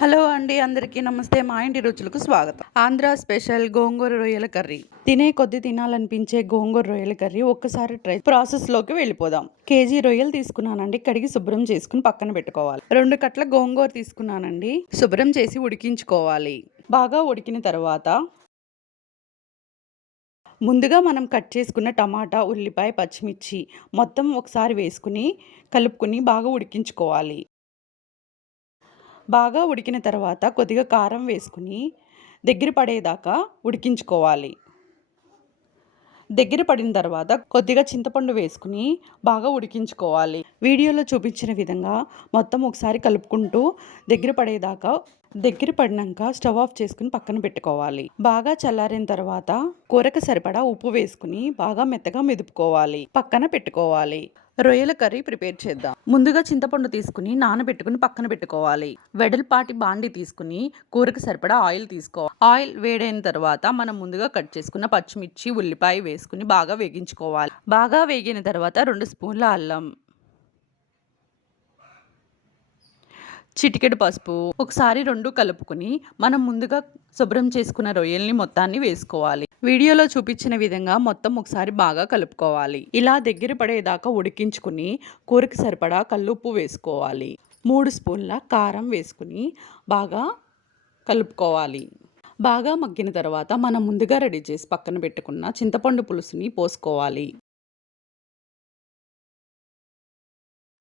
Hello అండి, అందరికీ నమస్తే. మా ఇంటి రుచులకు స్వాగతం. ఆంధ్ర స్పెషల్ గోంగూర రొయ్యల కర్రీ. తినే కొద్ది తినాలనిపించే గోంగూర రొయ్యల కర్రీ ఒక్కసారి ప్రాసెస్లోకి వెళ్ళిపోదాం. కేజీ రొయ్యలు తీసుకున్నానండి. కడిగి శుభ్రం చేసుకుని పక్కన పెట్టుకోవాలి. 2 కట్ల గోంగూర తీసుకున్నానండి. శుభ్రం చేసి ఉడికించుకోవాలి. బాగా ఉడికిన తర్వాత ముందుగా మనం కట్ చేసుకున్న టమాటా, ఉల్లిపాయ, పచ్చిమిర్చి మొత్తం ఒకసారి వేసుకుని కలుపుకుని బాగా ఉడికించుకోవాలి. బాగా ఉడికిన తర్వాత కొద్దిగా కారం వేసుకుని దగ్గర పడేదాకా ఉడికించుకోవాలి. దగ్గర పడిన తర్వాత కొద్దిగా చింతపండు వేసుకుని బాగా ఉడికించుకోవాలి. వీడియోలో చూపించిన విధంగా మొత్తం ఒకసారి కలుపుకుంటూ దగ్గర పడేదాకా దగ్గర పడినాక స్టవ్ ఆఫ్ చేసుకుని పక్కన పెట్టుకోవాలి. బాగా చల్లారిన తర్వాత కూరకు సరిపడా ఉప్పు వేసుకుని బాగా మెత్తగా మెదుపుకోవాలి. పక్కన పెట్టుకోవాలి. రొయ్యల కర్రీ ప్రిపేర్ చేద్దాం. ముందుగా చింతపండు తీసుకుని నానబెట్టుకుని పక్కన పెట్టుకోవాలి. వెడల్పాటి బాండి తీసుకుని కూరకు సరిపడా ఆయిల్ తీసుకోవాలి. ఆయిల్ వేడైన తర్వాత మనం ముందుగా కట్ చేసుకున్న పచ్చిమిర్చి, ఉల్లిపాయ వేసుకుని బాగా వేగించుకోవాలి. బాగా వేగిన తర్వాత 2 స్పూన్ల అల్లం, చిటికెడు పసుపు, ఒకసారి 2 కలుపుకుని మనం ముందుగా శుభ్రం చేసుకున్న రొయ్యల్ని మొత్తాన్ని వేసుకోవాలి. వీడియోలో చూపించిన విధంగా మొత్తం ఒకసారి బాగా కలుపుకోవాలి. ఇలా దగ్గర పడేదాకా ఉడికించుకుని కూరకి సరిపడా కల్లుప్పు వేసుకోవాలి. 3 స్పూన్ల కారం వేసుకుని బాగా కలుపుకోవాలి. బాగా మగ్గిన తర్వాత మనం ముందుగా రెడీ చేసి పక్కన పెట్టుకున్న చింతపండు పులుసుని పోసుకోవాలి.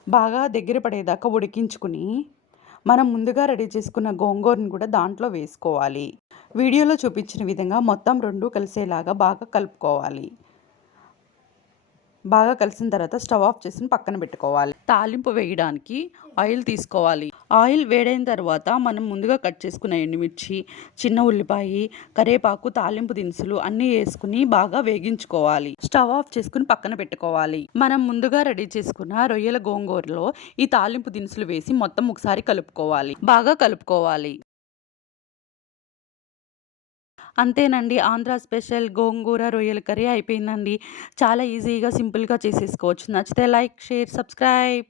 బాగా దగ్గర పడేదాకా ఉడికించుకుని మనం ముందుగా రెడీ చేసుకున్న గోంగూరను కూడా దాంట్లో వేసుకోవాలి. వీడియోలో చూపించిన విధంగా మొత్తం 2 కలిసేలాగా బాగా కలుపుకోవాలి. బాగా కలిసిన తర్వాత స్టవ్ ఆఫ్ చేసి పక్కన పెట్టుకోవాలి. తాలింపు వేయడానికి ఆయిల్ తీసుకోవాలి. ఆయిల్ వేడైన తర్వాత మనం ముందుగా కట్ చేసుకున్న ఎండుమిర్చి, చిన్న ఉల్లిపాయ, కరివేపాకు, తాలింపు దినుసులు అన్నీ వేసుకుని బాగా వేగించుకోవాలి. స్టవ్ ఆఫ్ చేసుకుని పక్కన పెట్టుకోవాలి. మనం ముందుగా రెడీ చేసుకున్న రొయ్యల గోంగూరలో ఈ తాలింపు దినుసులు వేసి మొత్తం ఒకసారి కలుపుకోవాలి. బాగా కలుపుకోవాలి. అంతేనండి, ఆంధ్ర స్పెషల్ గోంగూర రొయ్యల కర్రీ అయిపోయిందండి. చాలా ఈజీగా సింపుల్గా చేసేసుకోవచ్చు. నచ్చితే లైక్, షేర్, సబ్స్క్రైబ్.